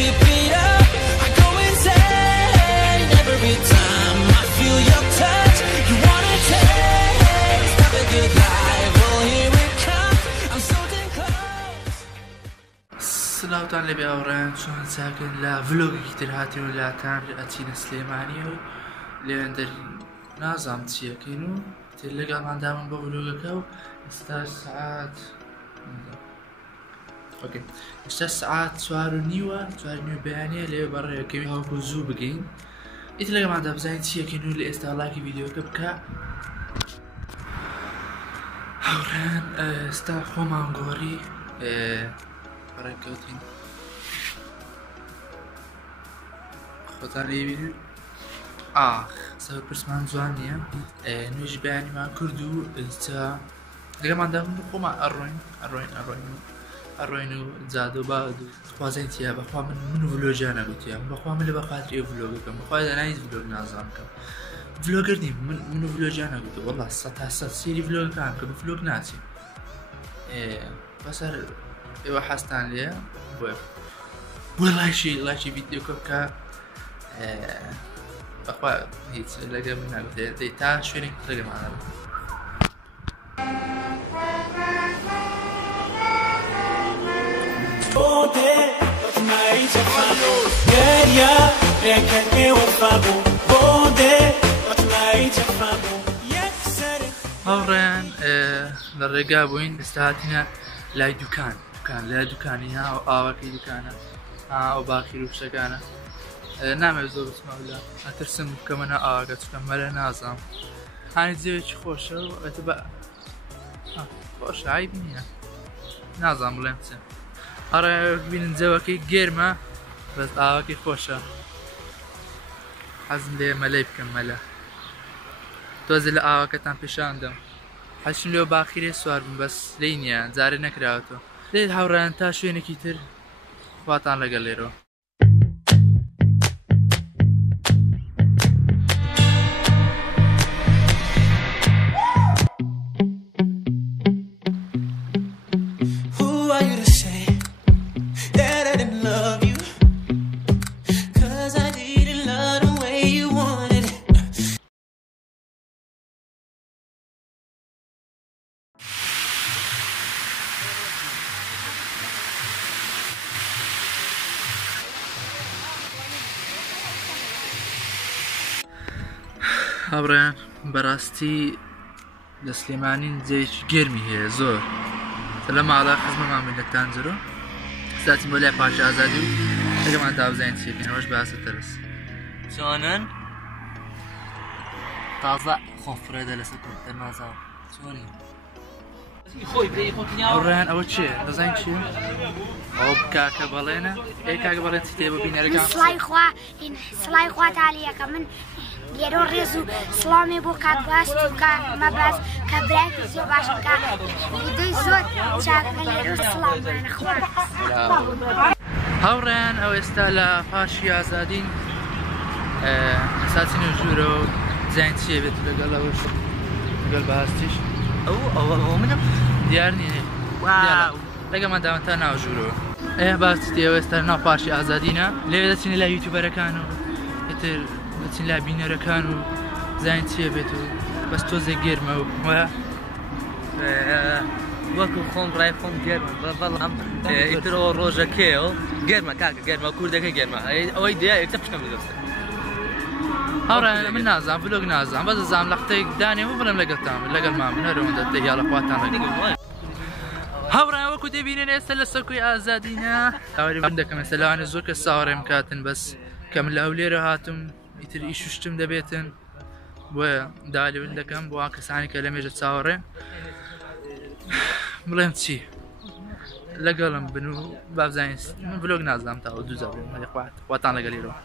keep it up, I go insane every time I feel your touch. You wanna taste of a good life? Well, here it comes. I'm so damn close. سلاوتان لە بیاوڕێن چۆن چاکن لە ڤلۆگێکی تر هاتیەوە لاتان ئەچینە سلێمانی و لێوێن دەری نازام چیەکەین و تر لەگەڵماندامن بۆ ڤلۆگەکە و ئێستا سعات ئێستا سعات 4:30 بەیانەیە لێ بەڕێوەکەوی هەوڵکو زوو بگەین ئیتر لەگەڵماندا بزانین چیەکەین و لە ئێستا لاکی ڤیدیۆکە بکە هاوڕێن ئێستا خۆمان گۆڕی ڕێککەوتین خۆتان لێبینن سەوت پرسمان جوان نییە نوێژی بەیانیمان کرد و ئێستا لەگەڵماندا خۆمان ئەڕۆین و جادە و باد و خوازین تیا بەخوا من ڤلۆژیان نەگوتیان بەخوا من لە بەخاتر ئێ ڤلۆگەکەم بەخوا دەناویت ڤلۆگ نازانم بکەم ڤلۆگەر نیم من ڤلۆژیان نەگوتە وەڵا 100 سێری ڤلۆگەکان کە ڤلۆگ ناچێ بەسەر ئێوە حەستان لێە بۆ لایشی ڤیدیۆکە بکە بەخوا هیچ لەگە من ناگوتێ تا شوێنێک لەگەمانە هاوڕێن لە ڕێگا بووین ئێستا هاتینە لای دوکان لای دوکانی ها ئاوەکەی دوکانە ئەو باخیر و شتەکانە نامەوێت زۆر بچمەوە ئەترسم بکەمەنە ئاواکە چکە مەلە نازام هانی جێوێکی خۆشە و ئەتە بە خۆشە عیب نییە نازام بڵێم چێ ئەڕێ بینن جێوەکەی گێرمە بەس ئاواکەی خۆشە حەزم لێ مەلەی بکەم مەلە تۆزە لە ئاواکەتان پیشاندەم حەشم لێو باخیرێ سوار بم بەس لێی نییە جارێ نەکراوەتەوە لێت هاوڕێن تا شوێنێکی تر خواتان لەگەڵ لێرەوە هاوڕێن بەڕاستی لە سلێمانین جێوێکی گەرمی هەیە زۆر لە ماڵە خزمەمان بین لە تانجرۆ ساتین بۆ لای پاشا ئازادی و لەگەڵمان دابزانین چیەکەینەوەش باسە تەرس چۆنن تازە خۆفرەدە لەسەر کۆمپیوتەر نازانم چۆنی هاوڕێن ئەوە چێ دەزانین چیە ئەو کاکە بەڵێنە کاکە بەڵێن چی تێ بۆ بینەرەکان سڵای خوا تالیەکە من لێرە ڕێز و سڵامی بۆ کاکباست و مەباز کە برایکی زۆر باش بکە ویدۆی زۆر چاکە لێرە سڵامانە خوا هاوڕێن ئەو ئێستا لە پاشی ئازادین ئەساسی نوێژوورەوە زین چیە بێت لەگەڵ ئەوش لەگەڵ بەهاستیش ئەوە منم دیار نییە لەگەڵمان داوان تا ناو ژوورەوە باسی تێوە ئێستا ناو پاشی ئازادینە لێوێ دەچینە لای یوتیوبەرەکان و ئێتر دەچین لای بینەرەکان و زین چیە بێت و بەس تۆزێک گێرمە و وایە وەکو خۆم ڕای خۆم گەرمە بەڵام ئیترەوە ڕۆژەکەیەوە گەرمە کاکە گەرمە کوردەکە گەرمە ئەوەی دیا ئێستا پشتم دەستێت هاوڕێن من نازانم ڤلۆگ نازانم بەس دەزانم لە قسەیەک دانێ و بڵێم لەگەڵتان لەگەڵمان بنەرەوەندە دەیاڵە خواتان لەگەڵ هاوڕێن وەکو دەبینێن ئێستا لە سەرکوی ئازادینە هاوری من دەکەم ئێستا لەوانە زۆر کەس ساوەڕێم کاتن بەس کە من لە هەولێرە هاتم ئیتر ئیش و شتم دەبێتن بۆیە داوای دەکەم بۆ ئەو کەسانی کە لە مێژە چاوەڕێن بڵێم چی لەگەڵم بن و بابزانین من ڤلۆگ نازانم تاوە دوو زەبرێن خواتان لەگەڵ لێرەوە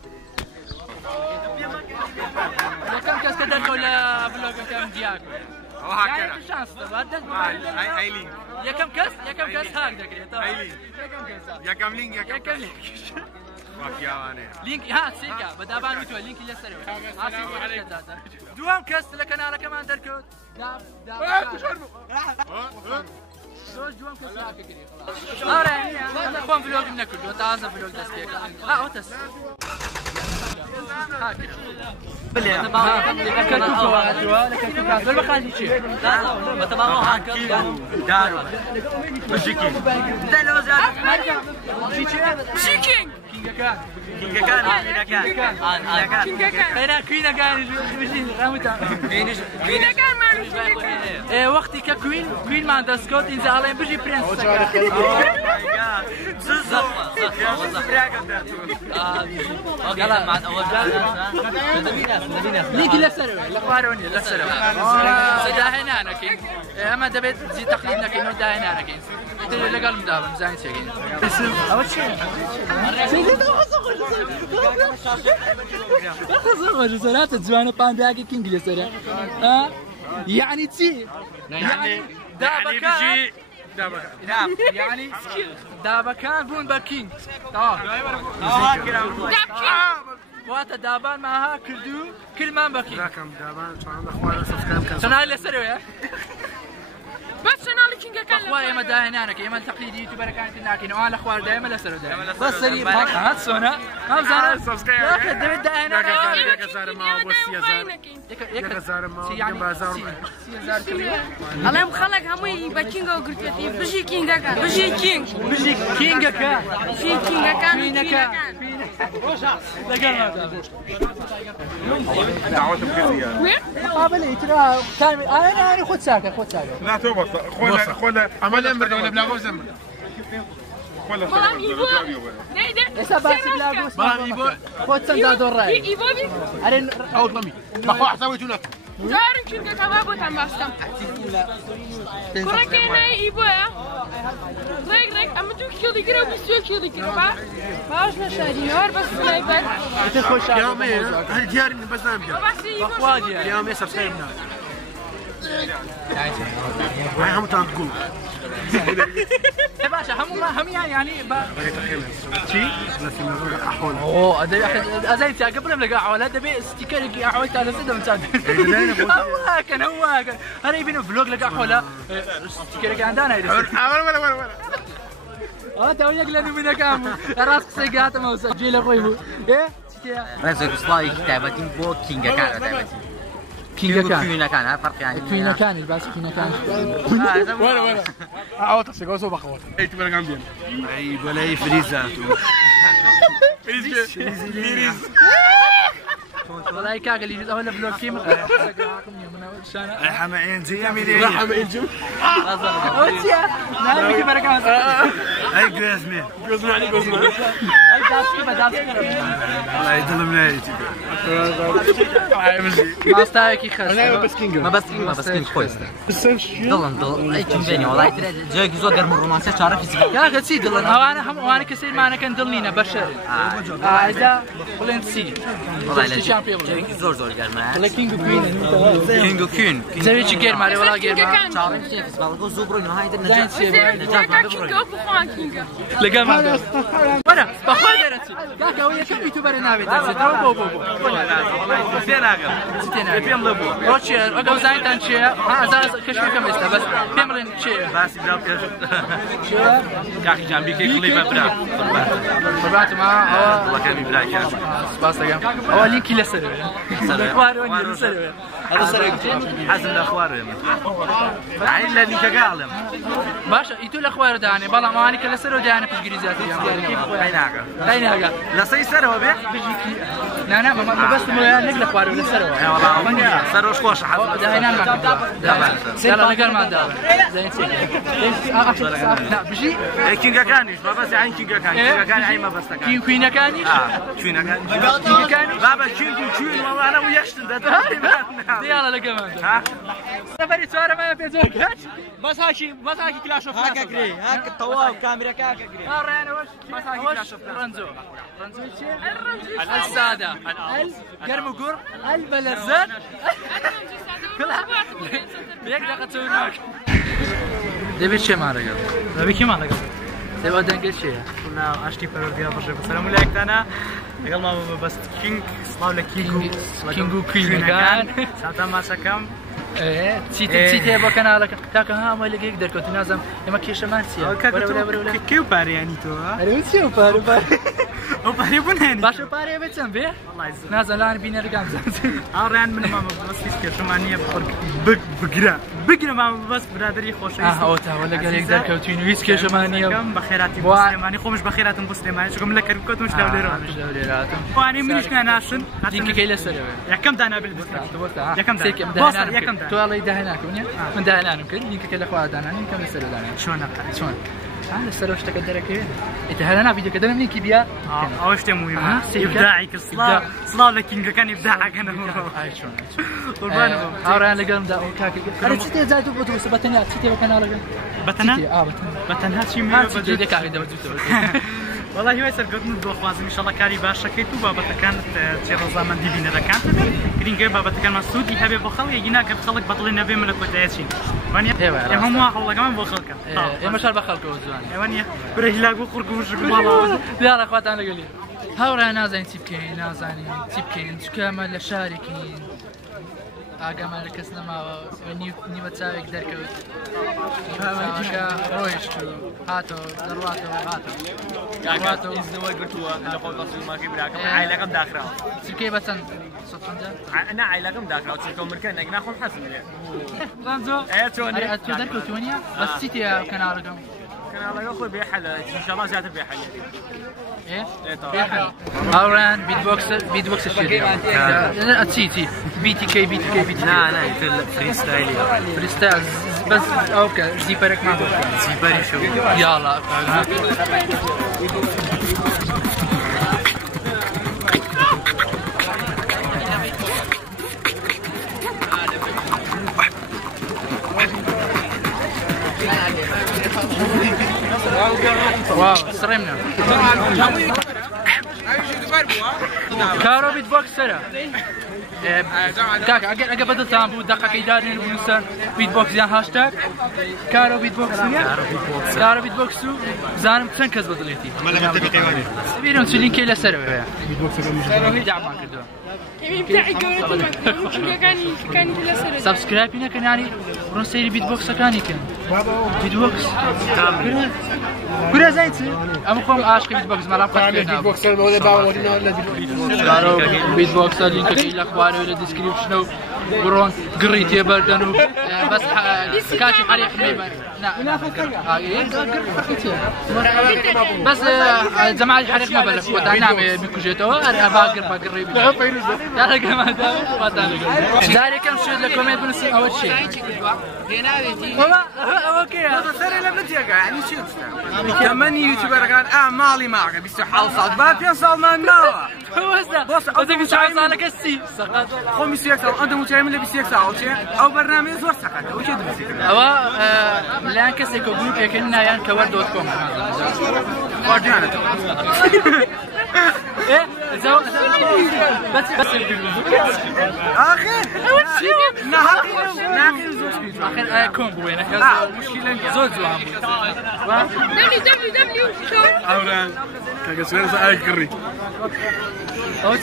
یەکەم کەس کە دەرکەوت لە ڤلۆگەکەم دیاک یەکەم کەس هاک دەکرێت یەکەم لینک لینک ها سێکە بەدابان وتوە لینکی لەسەرەوە دووەم کەس لە کەناڵەکەمان دەرکەوت أنا أخوان فلوق ناكل وتعازم فلوق تسبيك أوتس وقتی که کوین من دست کرد این زالم بجی پرنس ليكي لسروي لقواروني لسروي داهنا انا كين اما دبيت زي تقليدنا كين داهنا انا كين تدري لقال مدابم زين شيء اول شيء خذ جزرات زوانه بان باقي كينج لسرا ها يعني تي يعني دابكان يعني دابكان بون باكينج واتا دابان معها كردو كل ما بكي راكم دابان شلون اخوان سبسكرايب كان شنو اللي سروي بس انا اللي كنت كان اخويا ما داهنانك يا تقليدي يوتيوبر كانت هناك وانا اخوار دائما لا سرو دائما بس سري هات سونا ما بزانا سبسكرايب يا اخي داهنانك يا صار ما بس يا صار ما بازار الله مخلق همي بكينغ وقرتي بجي كينغ كان بجي كينغ كينغ كان بجي كينغ كان دعوة بكثير وين قابل ترى كان انا خذ ساكت خذ ساكت لا توبة خولا عمل امر ولا بلاغو زمر خولا بلام ايبو نيدا هسه بس بلاغو بلام ايبو خذ سنداد الراي ايبو بي ارين او ضمي بخو حسوي تونك جارن كينغ كبابو تماستم كنا كنا ايبو ريك اما تو كيلو كيلو بس كيلو كيلو باش مشاري نور بس سنايبر تخش يومي هل دياري بس نام بس ايبو اخواتي يومي سبسكرايبنا هاي هم تقول يا باشا هم يعني شي احول اوه ازاي قبل ما لقى احول هذا بي ستيكر احول تاع سيده مساعد هو كان انا يبين فلوق لقى احول ستيكر عندنا ولا تو يقلني من كام راسك سيقات ما وسجل اخوي ايه رزق سلايك تابعتين بو كينغ كان تابعتين كينغ كان فرق يعني كينغ كان الباس كينغ كان ولا عوض تسيقوا سو بخوت اي تبقى جنبي اي ولا فريزات فريز والله كاك اللي يجي اول فلوق كيم رحمة عين زي ميدي رحمة عين جو اوتيا نعم كيف بركات اي جوزمي علي جوزمي اي داس كيف الله يظلمنا يا ما استايك خش ما بس كينغ كويس ضل اي كينغ والله جاك زوجر من رومانسيه تعرف يا اخي سي دلن انا كثير ما انا كان دلنينا بشر اذا بلنت سي والله جاك زور قال كينغ كين زي چی گیر ماره ولا گیر ما تعرف كيف بالغو زوبرو انه هاي زين سي كينغ اوف خوان كينغ لقى ما وانا بخوي درتي كاكا ويا كم يوتيوبر نابي درتي تو بو ستينا بيم لبو روتشر اقو زين تنشي ها كشف كم است بس بيمرن شي بس بلا شي كاكي جنبي كي كليب برا طبعت ما والله كان بلاك سباس يا هو لينك لسر اخواروني لسر هذا سرق حسن الاخوار عيل اللي كقالم باشا يتو الاخوار داني بلا ما اني كلا سر داني في جريزاتي كيف بيناغا لا سي سر بيه لا ما بس نقل اخوار ولا سر والله سر وش خوش حد دهينا ما يلا نقل ما دار زين لا بجي كينغ كانيش ما بس عين كينغ كان عين ما بس كان كوينا كانيش كوينا كان بابا كينغ والله انا ويشتن ده يلا لقمان ها سفري صور ما في زوج مساكي كلاش اوف هاك اجري هاك الطواف كاميرا كاك اجري انا وش مساكي كلاش اوف رنزو السادة القرمقر البلزات كلها بيقدر تسوي معك دبي شيء ما رجع دبي كي ما رجع تبغى دنقل شيء كنا اشتي فروديا بشر السلام عليكم انا قبل ما بس كينغ صلاو لك كينغو كوين كان ساعتها ما سكم چیت هەیە بۆ کەناڵەکە تاکە هەمووی لەگەیەک دەرکەوت نازانم ئێمە کێشەمان چییە کێ و پارەیانی تۆ چی و پارە ئەو پارێ بوونێن باشە پارەیە بێت چەند بێ نازەلان بینەرگام ئاڕیان من مامە بەستی کێشەمانیە بگرە مامە بەس برادری خۆشەویست ئەوە تاوە لەگەڵێک دەرکەوتین ویست کێشەمانیە بە خێراتی بۆ سلێمانی خۆمش بە خێراتم بۆ سلێمانی چکم لە کەرکۆتمش لەولێراتم وانێ منیشکە ناشن دیکەکەی لەسەرەوە یەکەم دانابێت یەکەم توڵی داهێناکەونیە من داهێنانم کرد دیکەکە لە خوا دانانی کەم لەسەر دانانی چۆن لەسەر شتەکە دەرەکەوێت ئێتە هەرنا ڤیدیۆکە دەرم نێکی بیا ئەوە شتێ موهیمە ئیبداعی کرد سڵاو لە کینگەکان ئیبداعەکەن هاوڕیان لەگەڵمدا ئەو کاکە چی تێ جای دوو بۆ دووسە بەتەنیا چی تێ بە کەناڵەکە بەتەنها چی والله هو سرقتنا بخوازم ان شاء الله كاري باشا كيتو بابا كانت تيرزامان دي بينا كانت كرين بابا كان مسعود يحب بخل يجينا كبخلك بطل النبي ملكوت عايشين وانيا هم والله كمان بخلك ايه مش بخلك وزوان وانيا برهلاقو خرقوش والله لا اخوات انا قولي هاورا نازين تيبكين نازين تيبكين كامل شاركين ئاگامان لە کەس نەماوە نیوە چاوێک دەرکەوت ڕۆیشت و هاتەوە دەڕواتەوە هاتەوە عیلەکەم داخراوە چرکەی بەچەند عیلەکەم داخراوە چرکە مرکە نەگناخۆن حەزم تۆ دەرکەوتوە بەس چی تێ کەناڵەکەم كناڵەکە خۆی بێحەلە ئینشاڵڵا زیاتر بێحەلێ هاوڕیان بیتبۆکسە چی بیتیکەی فريستايل بس اوكي زيبرك ما زيبري شو يلا واو سرمنا كارو بيت بوكس سرا كاك اجا بدل تامبو دقيقه يدارين بنسان بيت بوكس يا هاشتاج كارو بيت بوكس كارو بيت بوكس زانم چن کس بدليتي مالا متفقي واني بيرون سلين كيلا سرا بيت بوكس دعم كده كان كيلا سرا سبسكرايب هنا كان يعني برون سيري بيت بوكس كان كان بيت بوكس كورا زايتي اما قوم عاشق بيت بوكس مالا بيت بوكس ولا باورنا ولا بيت بوكس لينك الى اخبار ولا ديسكريبشن برون قريتي بردن بس كاشي حريق حميمه لا بس جماعه الحريق ما بلش ودعنا بكوجيتو ابا قريب يا جماعه داري كم شيء لكم يبنسي اول شيء والله اوكي سري لمتى يعني شو كمان يوتيوبر كان مالي معك بيستحال صاد ما في صال ما نوا بص أنت على كسي سقط خمس يكسر أنت متعامل اللي بيسيكسر أو برنامج زور سقط وش هذا أو لان كسي كجروب يكلنا يعني كورد.com وارديانا إيه زو بس آخر ناخر زوج آخر كومبو هنا كذا مشكلة زوج زوام www شو أوران كجسوين سأل كري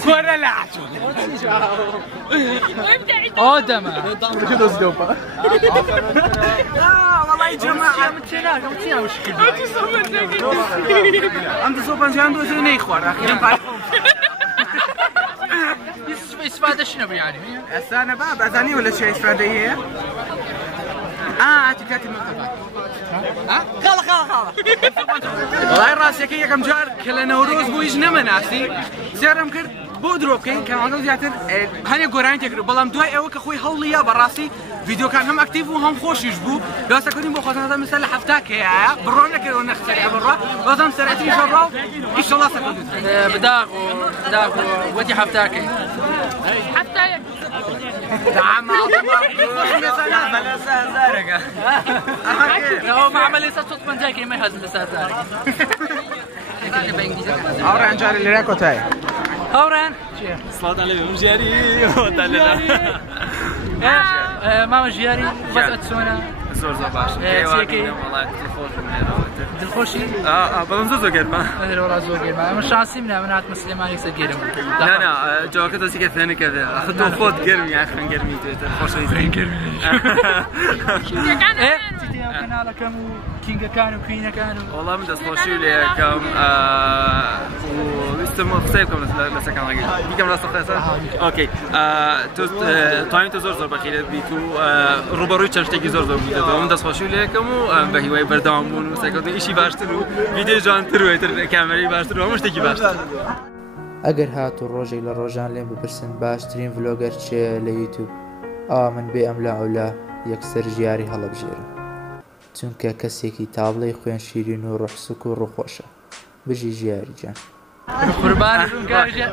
كورة لا أودما كده زدوبا والله يا جماعة متنا مشكلة أنت صوبا جاندو زيني خوار أخيرا بايخون استفادة شنو يعني؟ السنة باب أذاني ولا شيء استفادة إيه؟ اعتقادي مرتبط خلا والله راسي كي كم جار كل نوروز بو يجنا مناسي سيرم كرد بو دروبكين كان عنده زياتر هاني قران تقرب بلام دوای او که خوی هولیا براسي فيديو كان هم اكتيف وهم خوش يجبو لاسا كنتم بو خاطر مثلا حفتاك يا برونا كده ونختار برا لازم سرعتي جرا ان شاء الله سكون داغو ودي حفتاك نعم مثلا بلا سازارك هو ما عمل لسه صوت من زي ما يهز لسازارك اوران جاري اللي راكو تاي اوران صلاة على النبي جاري وتعالى ماما جياري بس اتسونا زۆر باش دڵخۆشی بەڵام زۆر گەرمە وڵا زۆر گەرمە ئەمە شانسی منە من هاتمە سلێمانی سەر گەرم جاواکە دەستیکە فێنەکەدێ تۆ خۆت گەرمی یاخەن گەرمی توێتر خۆشەویستی گەرمی کەناڵەکەم و کینگەکان و کوینەکان و وەڵام دەستخۆشی لێ یەکەم ویستم قسەی بکەم لەسەرکانەکەی بیکەم ڕاستە قسە ئۆکەی توانیت زۆر بەخێرت بیت و ڕوبەڕووی چەند شتێکی زۆر بوویتەوە من دەستخۆشی لێ یەکەم و بە هیوای بەردەوام بوون و سەرکەوتنی ئیشی باشتر و ڤیدیۆ جوانتر و هێتر کامێرەی باشتر و هەموو شتێکی باشتر ئەگەر هاتوو ڕۆژێک لە ڕۆژان لێم بپرسن باشترین ڤلۆگەر چێە لە یوتیوب من بێ ئەم لا ئەولا یەکسەر ژیاری هەڵەبژێرم چونکە کەسێکی تابڵەی خوێن شیرین و ڕوحسوک و ڕوخۆشە بژی ژیاری جان قوربان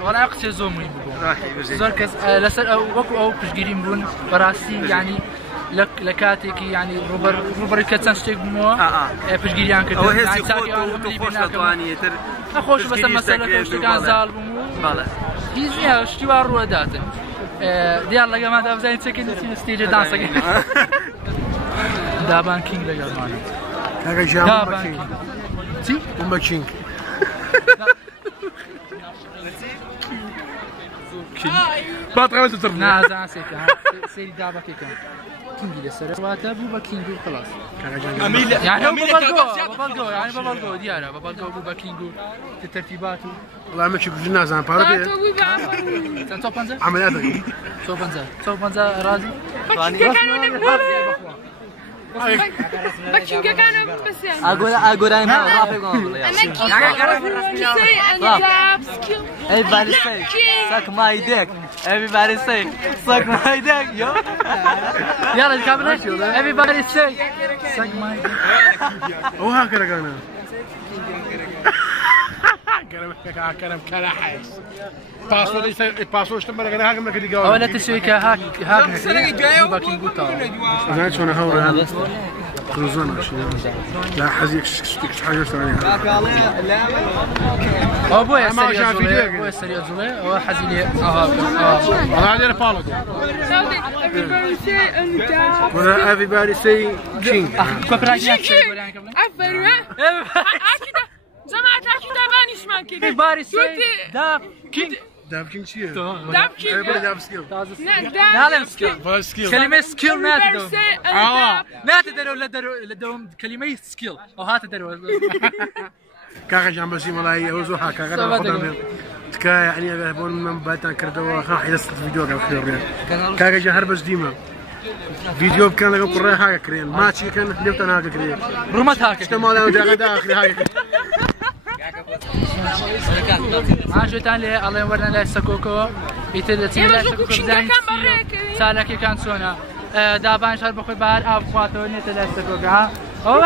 وەڵای قسێ زۆر مهم بوو زۆر کەس لەسەر وەکو ئەو پشگیریم بوون بەڕاستی ینی لە کاتێکی ینی ڕوبەر کە چەند شتێک بوومەوە پشگیریان کرد نەخۆش بەسەر مەسەلەکە شتەکان زاڵ بووم و هیچ نییە شتی وا ڕوەداتن دیار لەگەڵماندا بزانین چەکە نچین ستێجە دانسەکە دابان کینگ لەگەڵمانە کاکە ژیان چی؟ بومبە کینگ باتڕەوە تر نازان سێری دابەکەکەم کینگی لەسەر واتە بوو بە کینگ و خلاص بەبەڵگۆ دیارە بەبەڵگۆ بوو بە کینگ و تەرتیبات و وڵامێکی کوژن نازان پارە بێ عملیات دەکەم 150 ڕازی Agora não, everybody say, suck my dick. Everybody say, suck my dick, yo. يلا الكاميرا everybody say, suck my dick. وهكذا كان كلام كلاحيس باسورد تمر انا هاك ما كدي جاوب ولا تسوي هاك باكين قلت انا شلون اهور هذا كروزون لا حزيك حاجه ثانيه ابويا سريع زولي هو حزيني هذا اللي بالو ولا everybody say king زمان تاكي دابانيش مان كده everybody say داب كينج داب كينج شيء داب كينج داب سكيل لا سكيل كلمة سكيل ناتدو ناتدرو لدوم كلمة سكيل أو هاتدرو كاغا جنبسي ملاي هو زوحا كاغا خدام تكا يعني بون من باتان كردوا خا حيص فيديو كان كاغا جهر بس ديما فيديو كان لقى قريه حاجه كرين ماتشي كان ليفت انا كرين رومات هاك اشتمال داخل حاجه عاجتان لي الله يورنا لا سكوكو يتدتي لا سكوكو سالك كان سونا دابان شهر بخوي بار افواتو نت لا سكوكو ها او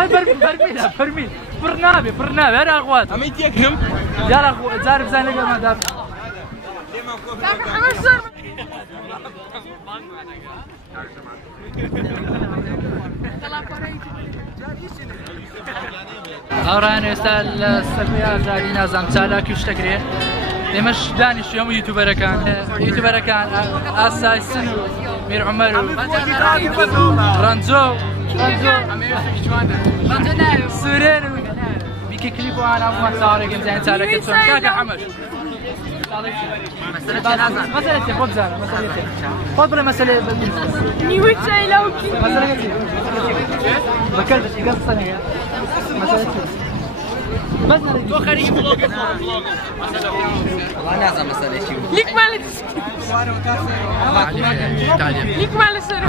برميل برنامج انا اخوات اميت يكم يلا اخو زارب زين لقى ما داب ئەوڕان ئێستا لە سەریا زادی نازانم چالاکی شتەکرێ ئێمەش دانیشتووەم یوتیوبەرەکان ئاسایسن و میر عومەر و ڕەنجۆ سورێن و بیکە کلیپ وان هەمووان چاوەڕێگەم زانین چالەکە چۆن کاکە حەمەد مسألة خذ زارة مسألة خذ بلا مسألة نيوت سايلوكي مسألة بكرت قصة نيا مسألة بس تو خريج بلوك والله نازل مسألة شو ليك مالك ليك مال سر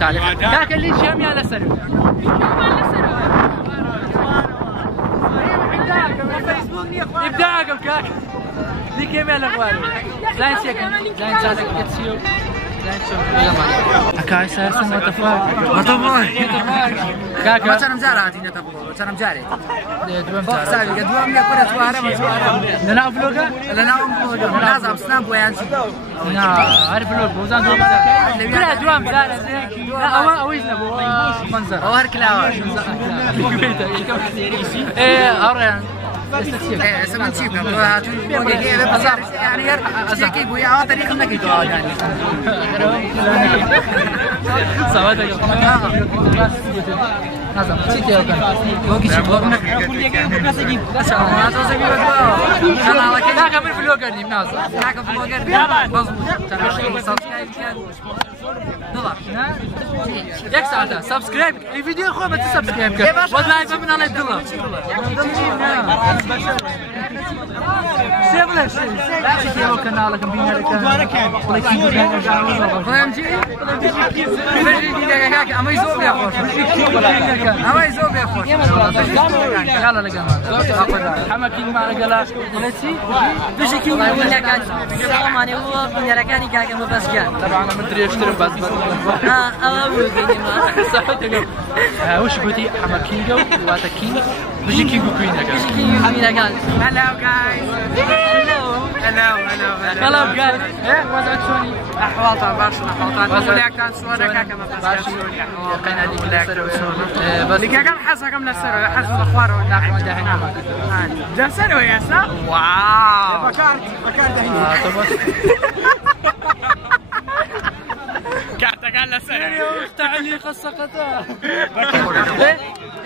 تعليق كاك اللي شام يا لسر مال سر ابداعك الكاك دي كيما الاخوان زين سيكن زين ساسك كتسيو زين شو يلا ما اكاي سارسن متفاق كاكا ما كان مزارعتي نتابعه كان مجاري دوام زارع سابق دوام يا كره سواره لنا فلوغا لنا لازم سناب ويانسي لا عارف فلوغ وزان دوام زارع لا دوام زارع زين لا اويز نبو منظر او هر كلاوه ايه اوريان ئێستا من چی بکەم هاتوون يعني شتێکی بووی ئەوە تەریقم نەکەیت يعني نازم چی تێوەکەن وەکی چی بڵۆگ ناکە من فلۆگەر نیم نازم ناکە فلۆگەر بەس یەک ساعتە سبسکرایب ئەی ڤیدیۆ خۆ بە چ سبسکرایب کە وەلای بە مناڵێ دڵە سێ بڵێ چی تێوە کەناڵەکەم بینەرەکە بڵێم چی ئەمەی زۆر پێ خۆش ئەمەی زۆر پێ خۆش یاڵە لەگەڵمان حەمەکینمان لەگەڵا بڵێ چی بژێکی وینەکان ساڵمانێ بووە بینەرەکانی کاکەمە بەسگیان طبعا من درێژترم باز ئەوە وش گوتی حەمەکینگە و واتە کینگ بژی کینگ و کوینەکە Hello guys. Hello guys. وضعك شلوني؟ أحوالتان باشن أحوالتان. ولاكتان شلونك كما باش قينا لي ولاكتان بس اللي كان حسكم للسر حس الأخبار نحن دحين جسر وياسا. واو. بكارت دحين. كارتك على سر. تعليق السقطة.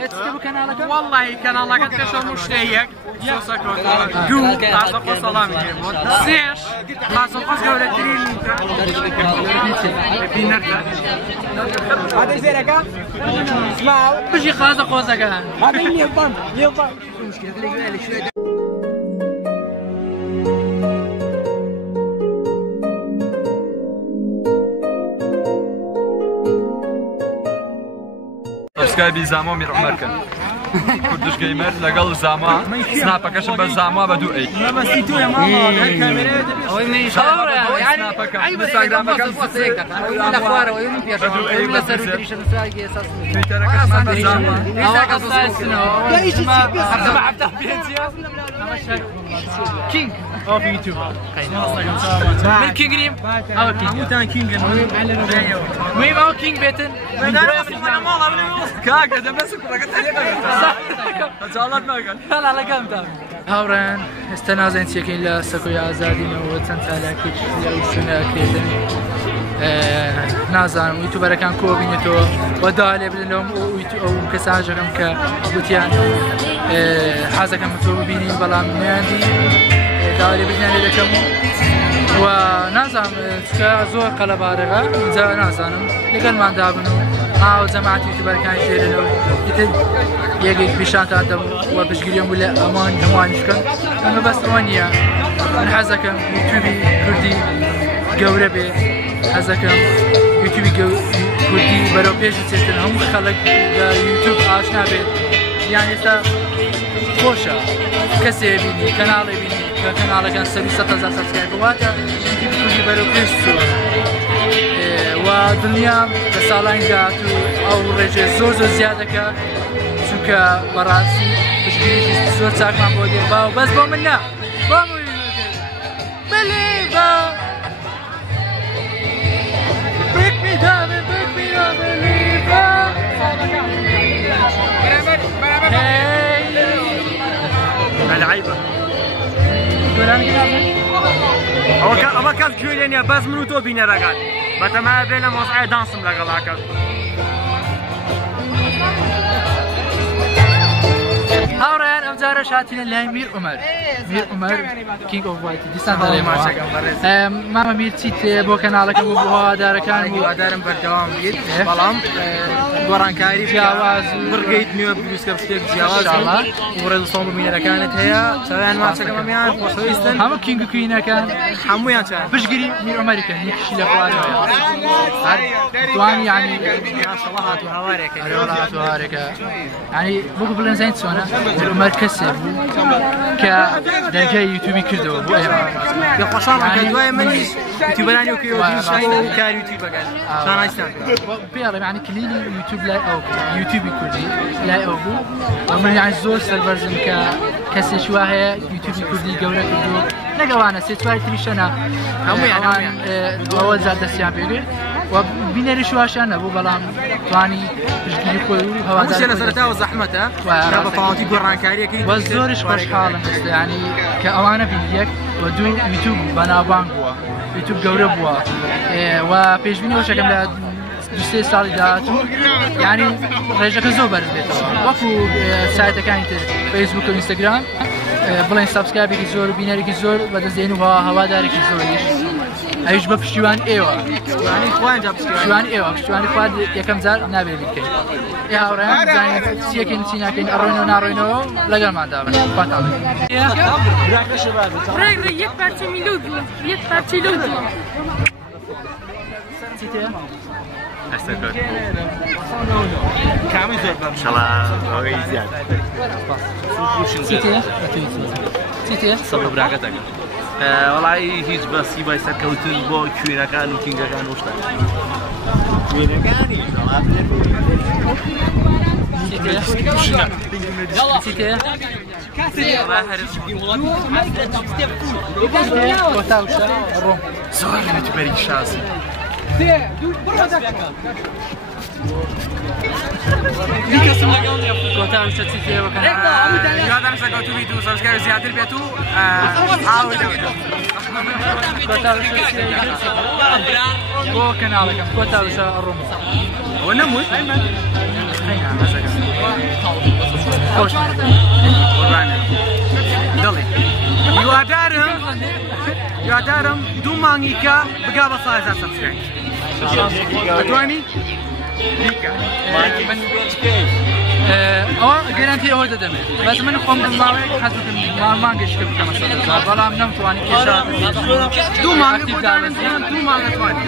تكتبوا كنالك؟ والله كنالك كشو مشتيك. دو خاصة قصة سيش خاصة قصة ولا ترين هذا زيرك اسمعوا بيجي خاصة قصة كمان هذا يلبن سبسكرايبي زعما مير عمر كان كردش جيمر لقال زعما سنابا كشف بس زعما بدو اي بس تو يا ماما الكاميرا هو مين شاور يعني انستغرام كان فسيك الاخبار وين في شغل بس تريش مساجي اساس تويتر كان زعما ما افتح بيتي كينج او في يوتيوب من كينج ريم او كينج تاع كينج مين او كينج بيتن كاكا ده بس كنت لا لا كم تام هاوران استنازين تشكين لا سكويا زادين وتنت على كيش لا وشنا كيدن نازان ويوتيوبر كان كوبينتو ودالي بلهم او كساجرم كبوتيان حازكم متوبيني بلا منادي دالي بلنا لكم ونازم كزور قلبارغا جا نازانم لقل ما دابنو او جماعه يوتيوبر كان يشيرنو يجيك بشان تادم وبشجريهم ولا امان همانشكن انا بس وانيا من حزكم يوتيوبي كردي قوربي حزكم يوتيوبي كردي برو بيش تسيتن هم خلق يوتيوب اشنا بي يعني استا خوشا كسي بيني كنال بيني كنال كان 700,000 سبسكرايب واتا يوتيوب كردي برو بيش ودنيا بسالان جاتو او رجع زور زيادة چونکە بەڕاستی پشتگیریش زۆر چاکمان بۆ دێ باو بەس بۆ من نا بۆ بەلێ با لعيبة ئەوە کەس گوێ لێ نییە بەس من و تۆ بینەرەکان بەتەمایە بێ لە مۆزعای دانسم لەگەڵاکە هاوريان ام زارة شاتين اللي مير عمر كينج اوف وايت ديسان داري ماما مير تيت بو كانالك بو هواداركان هوادارم بەردەوام بیت بەڵام گۆڕانکاری جیاواز بڕگەیت نوێ بویستکە شتێک جیاواز وڕێز و سۆڵ بمینەرەکانت هەیە چاویان ماچەکەمەمیان خۆشەویستن هەموو کینگ و کوینەکان هەموویان چیان پشتگیری میر عمەریکەن یەکیشی لە خوارەوەیە توانی یعنی ماشەڵڵا هاتوو هاوارێکە هاتوو هاوارێکە یعنی بۆکو بڵێن زەین چۆنە میر عمەر کەسێک بوو کە دەرگای یوتیوبی کردەوە بۆ ئێمە خۆشحاڵم کە دوای منیش یوتیوبەرانی وەکوی کاری یوتیوبەکەن شانایستان پێڵێم یعنی کلینی یوتیوب لای ئەو یوتیوبی کوردی لای ئەو بوو ومن یعنی زۆر سەربەرزم کە کەسێکی وا هەیە یوتیوبی کوردی گەورە کردو نەگەوانە سێ چواری تریشەنە هەموویان ئەوە جا دەستیان پێگرت و بینەری شواشیان نەبوو بەڵام توانی پشتگیری خۆی و هەوادار لە سەرەتاوە زەحمەتە بە تەواوەتی گۆڕانکاریەکەی و زۆریش خۆشحاڵم هەست یعنی کە ئەوانە یەک و دوو یوتیوب بەناوبانگ بووە یوتیوب گەورە بووە و پێشبینیەوە شەکەم لە دوسێ ساڵی داهاتوو یعنی ڕێژەکە زۆر بەرز بێتەوە وەکو سایتەکانی تر فەیسبوک و ئینستاگرام بڵێن سابسکرایبێکی زۆر و بینەرێکی زۆر بەدەستێن و هەوادارێکی زۆریش ئەویش بە پشتیوان ئێوە پشتیوان ئێوە پشتیوانی خوا یەکەم جار نابێت بیکەین ئێ هاوڕێیان بزانین چیەکەین چی ناکەین ئەڕۆینەوە ناڕۆینەوە لەگەڵماندا بن خواتان ڕێک یەک پارچە میلود بوو یەک پارچەی لەو بوو چی تێ؟ کامی زۆر بەم شەڵاوەی زیاد چی تێ؟ چی تێ؟ سەڵە براکە دەگەن وەڵی هیچ بەسی بای سەرکەوتن بۆ کوێنەکان و کینگەکان وشتە کوێنەکانی چی تێ؟ زۆر یوتیوبەری شاسی کۆتاویستە چی تێوەکەن یادم سەرکەوتوی دوو سەبسکرایب زیاتر بێت و بۆ کەناڵەکەم کۆتاویشە ڕۆم ئەوە نەمووی خۆش دڵی یوادارم دوو مانگیکە بگا بە 100,000 سەبسکرایب دەتوانی؟ ئەوە گەرانتی ئەوە دەدەمێت بەس من خۆم ماوەیەک حەزەکەم مانگەشتکە بکەمە 100,000 بەڵام نەمتوانی کێشات دوو مانگی بۆ دانەزیان دوو مانگە توانی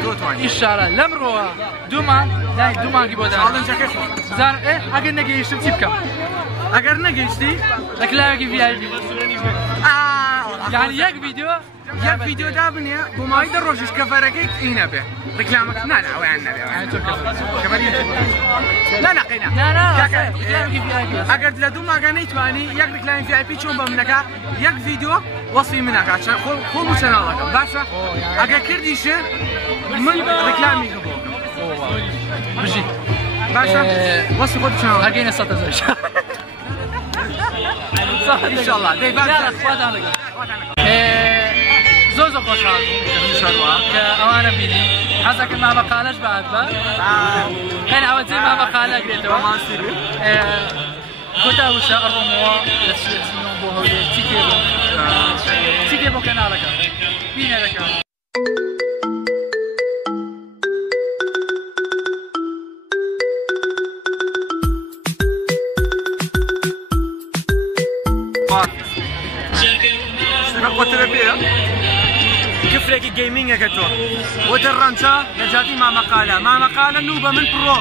ئیشارە لەمڕۆوە دوو مانگی بۆ دانەزیەکەی خۆ زار ئەگەر نەگەیشتم چی بکەم ئەگەر نەگەیشتی لە کلاوێکی VIP یعنی یەک ڤیدیۆ دابنێ بۆ ماوەی دە ڕۆژیش کەڤەرەکەی ئینە بێ ڕکلامەکە نانە ئەویان نەبێ ئەگەر لە دوو ماگە نەیتوانی یەک ڕکلامی VIP چۆن بە منەکە یەک ڤیدیۆ وەسفی منەکە خۆم و چەناڵەکەم باشە ئەگەر کردیشە من ڕکلامی بۆ بژی باشە وەسفی خۆت چەناڵ ئەگەینە 100,000 ئینشاءالله دەی باشە خواتان لەگەڵ زۆر خۆشحاڵ کە ئەوانە بینی حەزەکەم مامەقالەش بەهات بە خێن ئەوە جێ مامەقالە گرێتەوە کۆتاوشە ئەڕۆمەوە لە سێچینەوە بۆ هەولێر چی تێ بۆ کەناڵەکە بینەرەکە كفرێکی گەیمینگەکە تۆ وتە ڕەنچە نەجاتی مامەقالە نوبە من پرۆ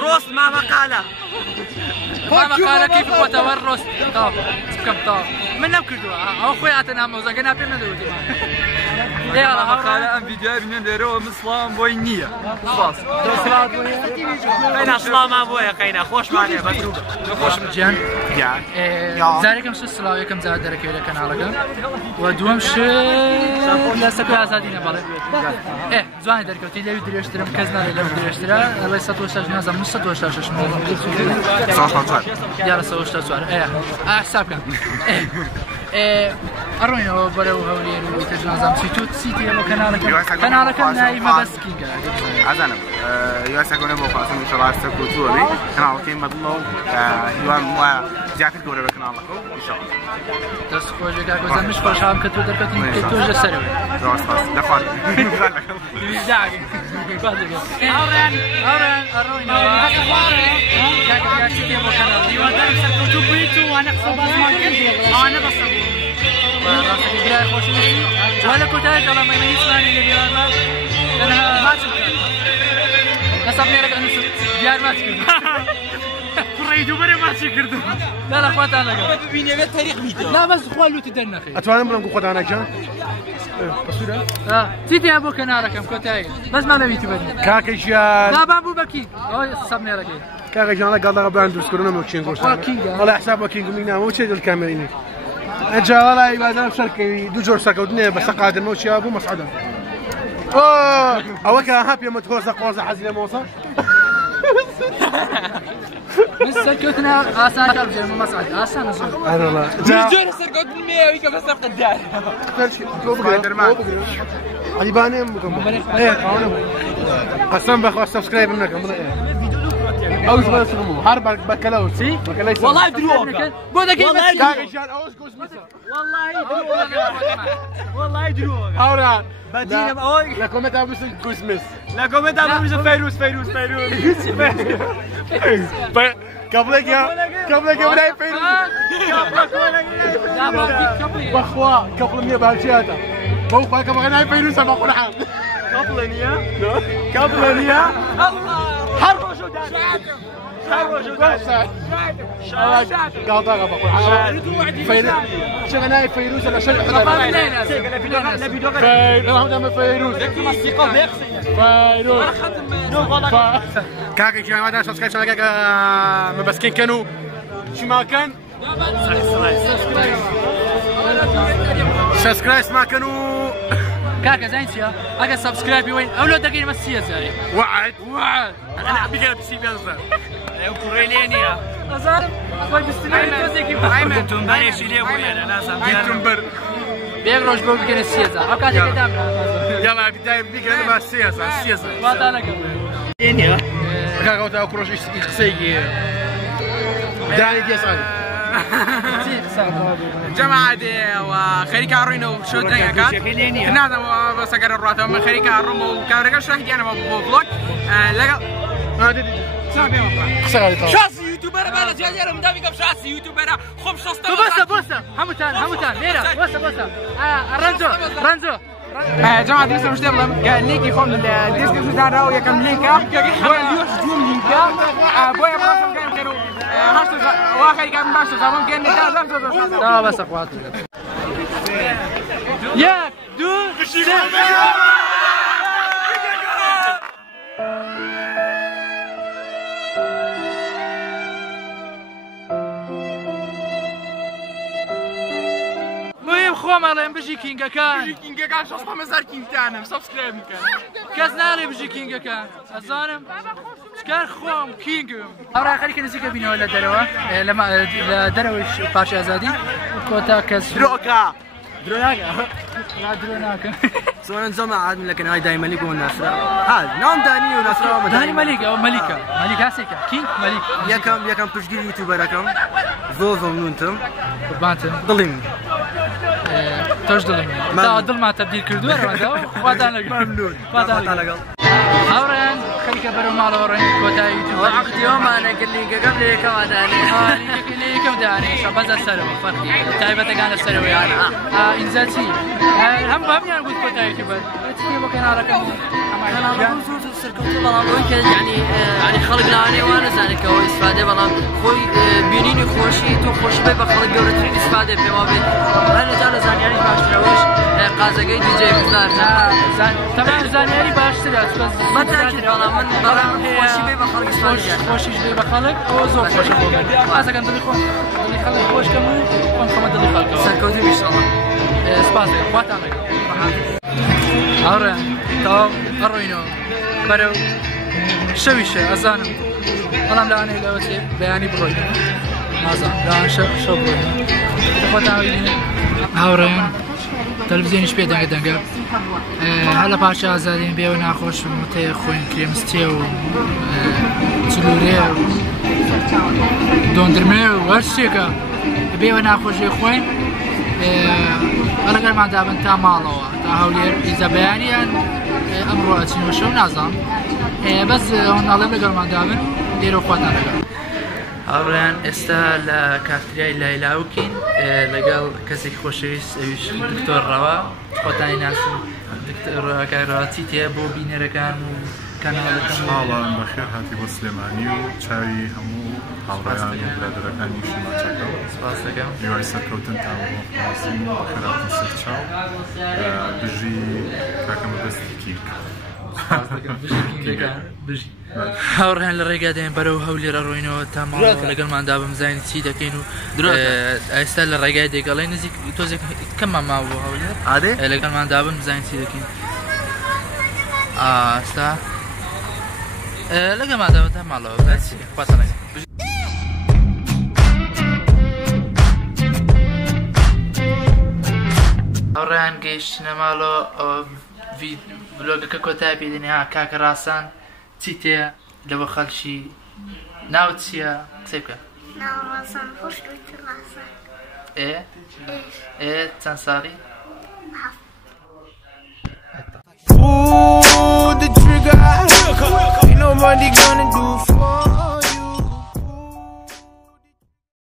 ڕۆست مامەقالە مامەقالەکەی بخۆتەوە ڕۆست بکەم تا من نەم کردووە ئەوە خۆی ئاتە نامۆزەکە ناپێم نەدەوتی مامەقالە ئەم ڤیدیۆی بینێن لێرەوە من سڵام بۆی نییە قەینا سڵامان بۆیە قەینا خۆشمانێ خۆشم گیان جارێکم شت سڵاو یەکەم جار دەرەکەوێت لە کەناڵەکە و دووەم شت لە سەکوی ئازادینە بەڵێ جوانی دەرکەوتی لەوی درێژترم کەس ناڵێ لەو درێژترە لەڵێ 166 نازانم 166 دیارە 164 حساب بکەن ئەڕۆینەوە بەرەو هەولێر و تەجنازام چی تێ بۆ کەناڵەکەم ناوی مەبەسکینگە ئازانم یواسەکەونە بۆ خواستم ئینشاڵڵا کۆتووەبێ کەناڵەکەی مەدڵە و هیوام وایە زیاتر گەورە بە کەناڵەکە و ئینشاڵڵا دەست خۆشێکا گۆزەمش خۆشحاڵم کە تۆ دەرکەوتین کە تۆش لەسەرەوە دەخوات ئەڕۆین بۆ کەناڵ هیوادارم سەرکەوتوو بێت و وانە قسە باسمان کرد ئەوانە بەسە بوو ڕاستەکەی برای خۆشویستی وا لە کۆتایی دەڵام ئەمە هیچمانی لە دیوارما تەنها ماچم کرد لە سەبنێرەکە نووسم دیار ماچ کرد کوڕی دووبارە ماچی کردم لا لە خواتان لەگەڵ ببینێوێت تاریخ بیتەوە لا بەس خوا لوتی دەرنەخێت ئەتوانم بڵم خۆدانەکە چی تیا بۆ کەناڵەکەم کۆتایی بەس مان لە یوتیوبەری کاکەیشیان بابان بوو بە کینگ ئەوەی سەبنێرەکەی کاکەیشان لەگەڵ بەیان دروستکردنەوە کینگ وەڵا حساب بە کینگ مینامەوە چێ دڵ کامێرینی ئەجا وەڵا ئیبادان سەرکەوی دوو جۆر سەرکەوتنێ بە سەقادرمەوە چیا بوو مەسعودە ئەوە کە هەپێمە تۆزە قۆزە حەزی لە مۆسە سەرکەوتنە ئاسان کاربژێمە مەسعود ئاسانە جۆرە سەرکەوتن مێوی کە بەسەر قەدار علیبانێم بکەم قەسەم بەخوا سەبسکرایبم نەکەم ئەوش بەسم هەر بەکەلەوە چی؟ وەڵای درۆکە بۆ دەکەی کاگەشان ئەوەش گۆسمەسە والله دروغ هاوران بدينم اوي لە کۆمنتا بنووسن کوسمس لە کۆمنتا بنووسن فەیروس کەپڵێکی برای فەیروس بەخوا کەپڵم نییە باچیاتە بەو خوا کەپڵەکە نای فەیروسە بە قورعان کەپڵە نییە هەر ڕۆژە قاطعة شغناي فيروز ولا شيء فيروز كاكي شو ما داش سبسكرايب شغله كاكا مبسكين كانوا شو ما كان سبسكرايب ما كانوا كاكا زين سيا اجا سبسكرايب وين اولو دقيقه مسيه زي وعد انا ابي قلب سي بينزل كوريلينيا أزار أقول بستناء كذي أيمن تنبر يشيله ويا لازم تنبر بيغرج بو بيجي السياسة أو كذا كذا يلا بداية بيجي أنا بس السياسة ما تعلق لينيا كذا كذا أكروش يخسيجي داني ديسان جماعة وخريك عروينو شو تاني كات هذا بس أقرر الراتب من خريك عرومو كاميرا شو هدي أنا بفلوج لقى شاسي يوتيوبر بلا جاجر مدامي قبل شاسي يوتيوبر خم شاسته بس همتان ميرا بس رنزو جماعة ديسكم مش دبلم لينكي خم الديسكم تاع راو يا كم لينكا بويا اليوش جوم لينكا بويا براسهم كانوا هاشتاج واخر كان باشا زمان كان لا بس اخوات ياك دو خۆم ئەڵێم بژی کینگەکان شەستە مەزار کینگتانم سەبسکرایب بکەن کەس ناڵێ بژی کینگەکان ئەزانم چکار خۆم کینگم هەوڕا خەریکە نزیکە بینەوە لە دەرەوە لە دەرەوەی پارچە ئازادی کۆتا کەس درۆ ناکە سواء زما عاد لكن هاي داي ملك والنصر هذا نعم داني ونصر داني ملك او ملكه هاسيكا كينج ملك يكم تشجيع يوتيوبر رقم زوزو نونتم قربانتم ضلين توش ضلين ضل ما تبديل كردو ممنون هاوران خليك برو مال ورين كوتا يوتيوب وعقد يوم انا قال لي قبل كم داني لي كم داني شباب السرو فرقي تايبه كان السرو يعني انزاتي هم يعني قلت كوتا يوتيوبر تجيب كان رقم انا بخصوص السركوت والله يعني خلق لاني وانا زانك او استفاده والله خوي بينيني خوشي تو خوش به خلق جورت استفاده في وابي انا جال زانياري باشتروش قازقي دي جي بزار طبعا زانياري باشتري ما تاكد والله من برام خوشي به خلق استفاده خوشي به خلق او زو خوش قازق عندي خلق خوش كمو كون خمد اللي خلق سركوت ان شاء الله سباسي واتانك أورا تام أروينو برو شويشة أزانم أنا ملاني لوتي بياني بروي أزان لا شو بروي تفوت عويني أورا تلفزيون شبيه دنگا هلا باشا أزادين بيو ناخوش متى خوين كريمستي و تلوري دوندرمي ورشيكا بيو ناخوش خوين أنا ما دابن تامالو تهولير إذا بيانيا أمره أتشين وشو نازم بس هون على بقول ما دابن ديرو قطعنا أوران استال كافتريا لايلاوكين لقال كسيك خوشيس أيش دكتور روا قطعني ناس دكتور كاراتي تيابو بينيركان كانوا الله بخير هاتي بسليماني وشاوي همو هاوڕێیان برادەرەکانی شماچەکە سپاس دەکەم دوای سەرکەوتن تا بۆ خێراتن سەرچاو بژی کاکەمە دەستی کینگ هاوڕێیان لە ڕێگا دێن بەرەو هەولێرە ڕۆینەوە تا ماڵەوە لەگەڵماندا بمزانین چی دەکەین و ئێستا لە ڕێگای دێگەڵی نزیک تۆزێک کەممان ماوە هەولێر لەگەڵماندا بن بزانین چی دەکەین ئاستا لەگە مادەوە تا ماڵەوە خواتەڵێ ئەوڕێیان گەیشتنە ماڵەوە ئەوە ڤلۆگەکە کۆتای پێدێنێ کاکە ڕاستان چی تێە لەوە خەڵکی ناوت چییە قسەی بکە چەند ساڵی Pull the trigger, ain't nobody gonna do for